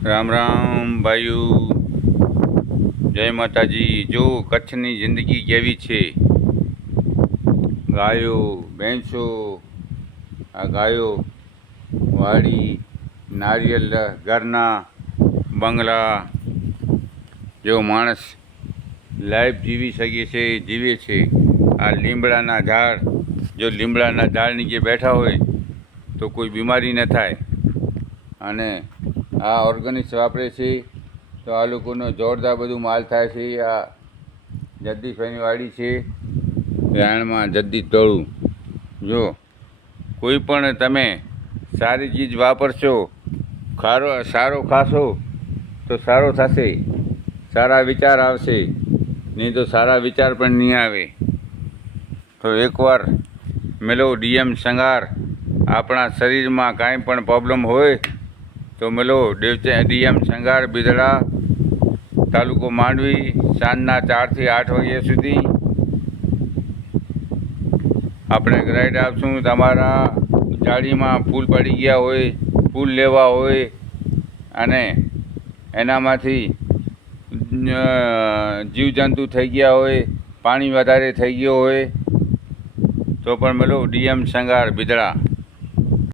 રામ રામ ભાઈઓ, જય માતાજી। જો કચ્છની જિંદગી કેવી છે। ગાયો ભેંસો, આ ગાયો વાડી નારિયેલ ઘરના બંગલા, જો માણસ લાઈફ જીવી શકે છે જીવે છે। આ લીમડાના ઝાડ, જો લીમડાના ઝાડ નીચે બેઠા હોય તો કોઈ બીમારી ન થાય। અને આ ઓર્ગેનિક્સ વાપરે છે તો આ લોકોનો જોરદાર બધું માલ થાય છે। આ જગદીશભાઈની વાડી છે, રાયણમાં જગદીશ ટોળું। જો કોઈ પણ તમે સારી ચીજ વાપરશો, સારો ખાશો તો સારો થશે, સારા વિચાર આવશે, નહીં તો સારા વિચાર પણ નહીં આવે। તો એકવાર મેલો ડીએમ સંઘાર। આપણા શરીરમાં કાંઈ પણ પ્રોબ્લેમ હોય તો મેલો ડીએમ સંઘાર, બિદડા, તાલુકો માંડવી, સાંજના 4 થી 8 વાગ્યા સુધી આપણે રાઈડ આપશું। તમારા ઝાડીમાં ફૂલ પડી ગયા હોય, ફૂલ લેવા હોય અને એનામાંથી જીવજંતુ થઈ ગયા હોય, પાણી વધારે થઈ ગયો હોય તો પણ મેલો ડીએમ સંઘાર, બિદડા।